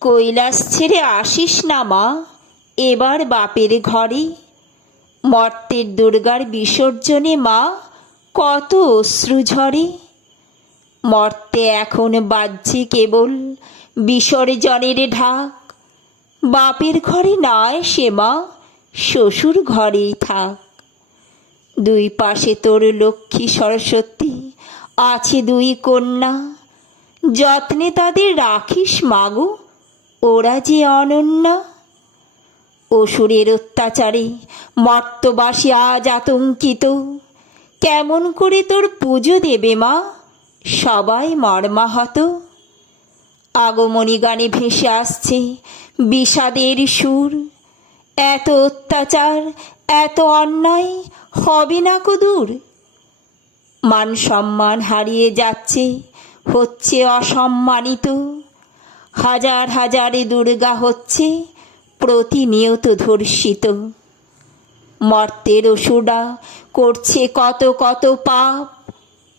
কৈলাস ছেড়ে আসিস না, মা। এবার বাপের ঘরে। মর্তের দুর্গার বিসর্জনে, মা, কত অশ্রু ঝরে। মর্তে এখন বাজছে কেবল বিসর্জনের ঢাক। বাপের ঘরে নয় সে মা, শ্বশুর ঘরেই থাক। দুই পাশে তোর লক্ষ্মী সরস্বতী, আছে দুই কন্যা। যত্নে তাদের রাখিস মাগো ওরা যে অনন্য। অসুরের অত্যাচারে মর্তবাসী আজ আতঙ্কিত। কেমন করে তোর পুজো দেবে মা? সবাই মর্মাহত। আগমনী গানে ভেসে আসছে বিষাদের সুর। এত অত্যাচার, এত অন্যায় হবে না কদূর মান সম্মান হারিয়ে যাচ্ছে, হচ্ছে অসম্মানিত। হাজার হাজারে দুর্গা হচ্ছে প্রতিনিয়ত ধর্ষিত। মর্তের অসুরা করছে কত কত পাপ।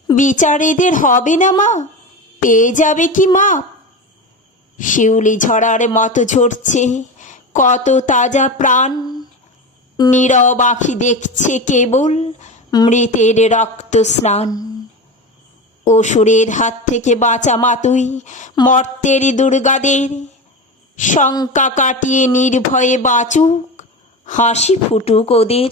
বিচারেদের হবে না মা, পেয়ে যাবে কি মাপ শিউলি ঝরার মতো ঝরছে কত তাজা প্রাণ। নীরব আঁখি দেখছে কেবল মৃতের রক্ত স্নান অসুরের হাত থেকে বাঁচা মাতুই মর্তের দুর্গাদের। শঙ্কা কাটিয়ে নির্ভয়ে বাঁচুক হাসি ফুটুক ওদের।